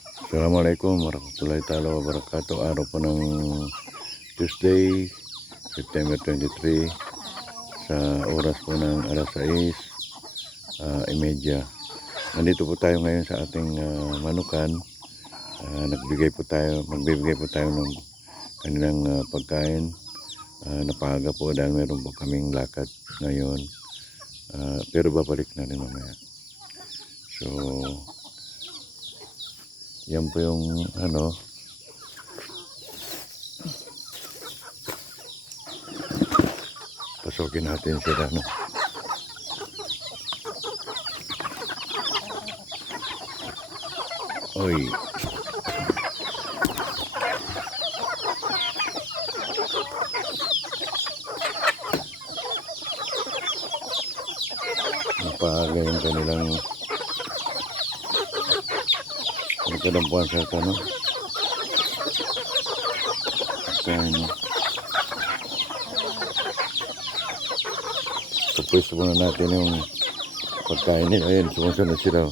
Assalamualaikum warahmatullahi taala wabarakatuh. Araw po ng Tuesday, September 23 sa oras po ng alas 6 uh, imedya. Nandito po tayo ngayon sa ating ah, manukan. Ah, nagbigay po tayo, magbibigay po tayo ng kanilang ah, pagkain. Ah, napaga po dahil meron po kaming lakad ngayon. Ah, pero babalik na rin mamaya. So, yan po yung ano. Pasokin natin sila, no? Oy. Napaga yung kanilang ang kadampuan sa tanong. Kaya Tapos muna natin yung pagkain nila. Ayun, sumusunod sila.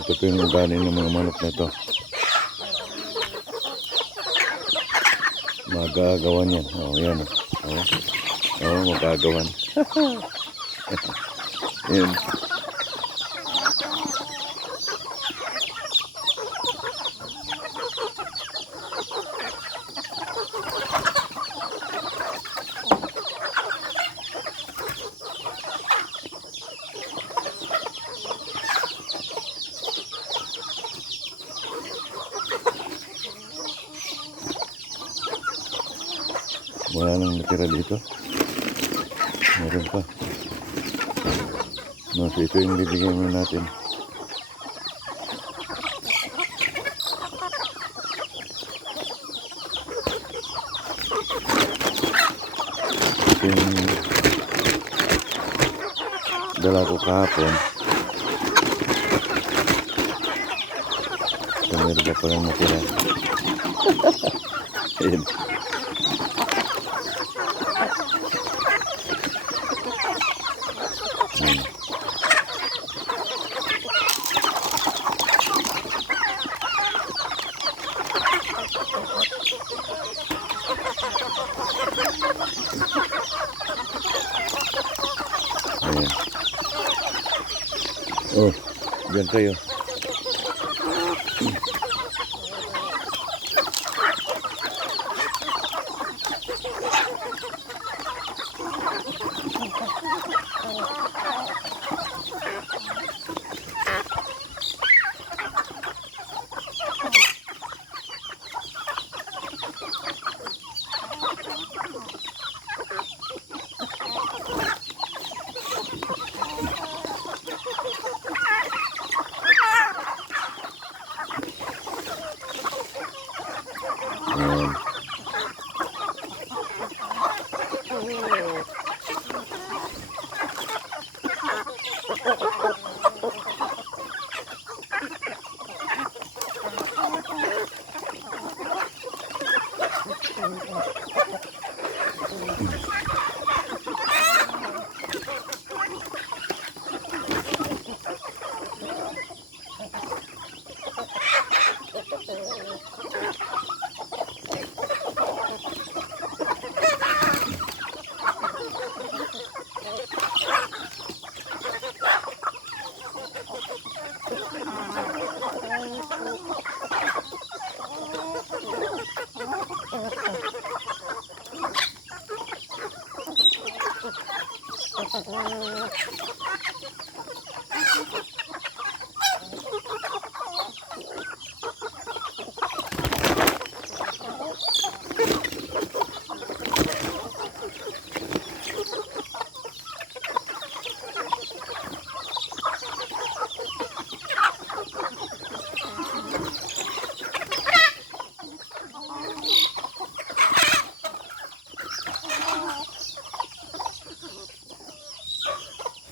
Ito po yung ugali ng mga manok na to. Magagawan yan. Oo, oh, yan. Oo, oh. oh, magagawan. yan. Wala nang natira dito. Meron pa. No, so ito yung bibigyan mo natin. Ito yung dala ko kahapon. So, meron pa palang natira. Ayun. Ayun. Ayan. Oh, diyan kayo.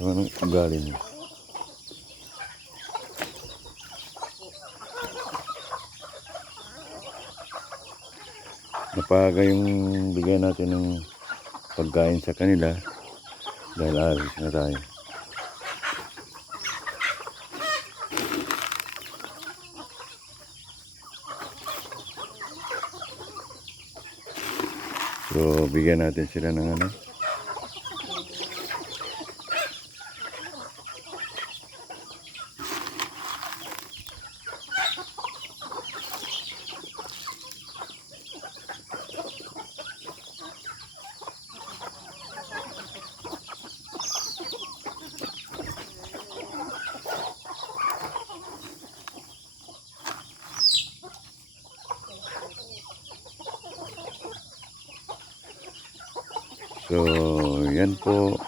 iba ng ugali niya. Napaga yung bigyan natin ng pagkain sa kanila dahil alis na tayo. So, bigyan natin sila ng ano, So, yan po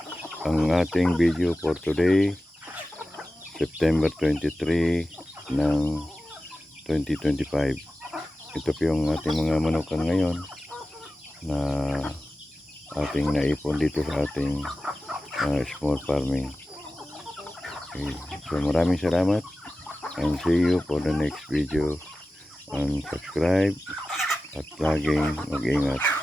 ang ating video for today. September 23 ng 2025. Ito po yung ating mga manukan ngayon na ating naipon dito sa ating uh, small farming. Okay. So, maraming salamat and see you for the next video and subscribe at laging mag-ingat.